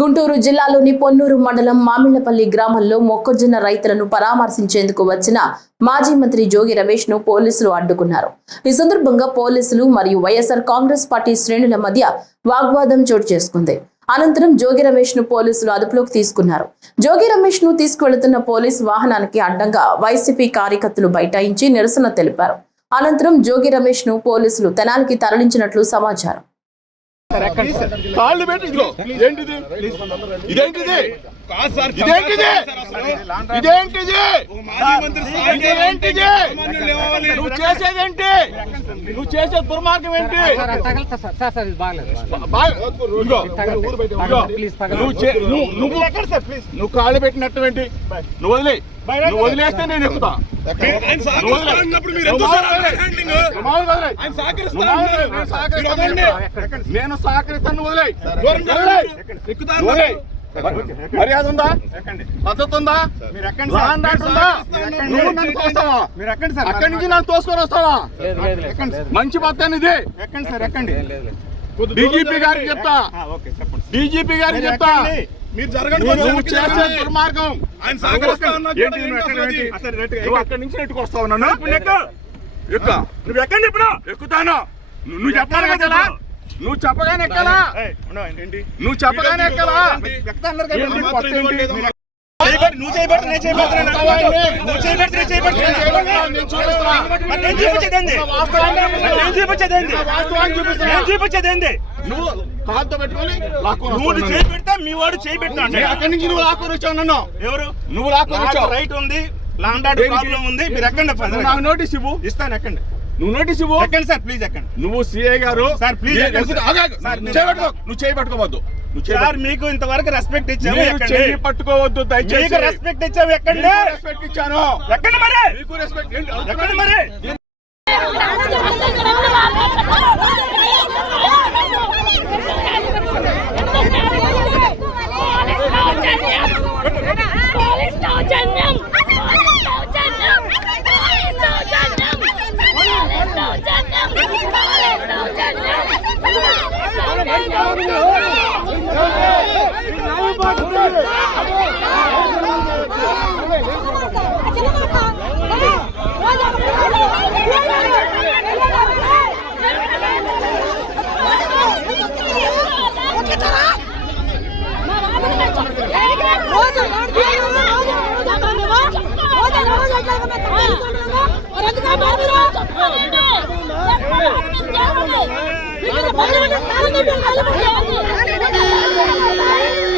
గుంటూరు జిల్లాలోని పొన్నూరు మండలం మామిళ్లపల్లి గ్రామంలో మొక్కజొన్న రైతులను పరామర్శించేందుకు వచ్చిన మాజీ మంత్రి జోగి రమేష్ ను పోలీసులు అడ్డుకున్నారు. ఈ సందర్భంగా పోలీసులు మరియు వైఎస్ఆర్ కాంగ్రెస్ పార్టీ శ్రేణుల మధ్య వాగ్వాదం చోటు చేసుకుంది. అనంతరం జోగి రమేష్ ను పోలీసులు అదుపులోకి తీసుకున్నారు. జోగి రమేష్ ను తీసుకువెళుతున్న పోలీసు వాహనానికి అడ్డంగా వైసీపీ కార్యకర్తలు బైఠాయించి నిరసన తెలిపారు. అనంతరం జోగి రమేష్ ను పోలీసులు తెనాలికి తరలించినట్లు సమాచారం. నువ్వు కాళ్ళు పెట్టినట్టు ఏంటి? నువ్వు వదిలేస్తే నేను ఎక్కుతా. నేను సహకరిస్తాను. మర్యాద ఉందా? పద్ధతి ఉందా? అక్కడి నుంచి నన్ను తోసుకొని వస్తావా? మంచి పద్ధతి ఇది. డీజీపీ గారికి చెప్తా, డీజీపీ గారికి చెప్తా. మీరు చేసే దుర్మార్గం. నువ్వు అక్కడి నుంచి నెట్టుకొస్తావు నన్ను. నువ్వు ఎక్కండి. ఇప్పుడు ఎక్కుతాను. నువ్వు చెప్పాలి కదా. నువ్వు చెప్పగానే ఎక్కాలా? నువ్వు చెప్పగానే ఎక్కాలా? నువ్వు కాలుతో పెట్టుకొని మీ వాడు చేయి పెట్టాను. అక్కడి నుంచి నువ్వు లాక్కొని వచ్చావు నన్ను. ఎవరు? నువ్వు లాక్కొని వచ్చావు. రైట్ ఉంది, లాండ్ ఆర్డర్ ప్రాబ్లం ఉంది. మీరు ఎక్కండి. నాకు నోటీస్ ఇవ్వు. ఇస్తాను. ఎక్కండి. నువ్వు నోటీస్ ఇవ్వు. ఎక్కండి సార్, ప్లీజ్ ఎక్కండి. నువ్వు సిఐ గారు సార్, ప్లీజ్ నువ్వు చేయి పట్టుకోవద్దు. సార్, మీకు ఇంతవరకు రెస్పెక్ట్ ఇచ్చాము. చేయి పట్టుకోవద్దు దయచేసి. రెస్పెక్ట్ ఇచ్చాము. ఎక్కండి. రెస్పెక్ట్ ఇచ్చాను. ఎక్కండి. మరి మీకు రెస్పెక్ట్ ఎక్కండి. మరి और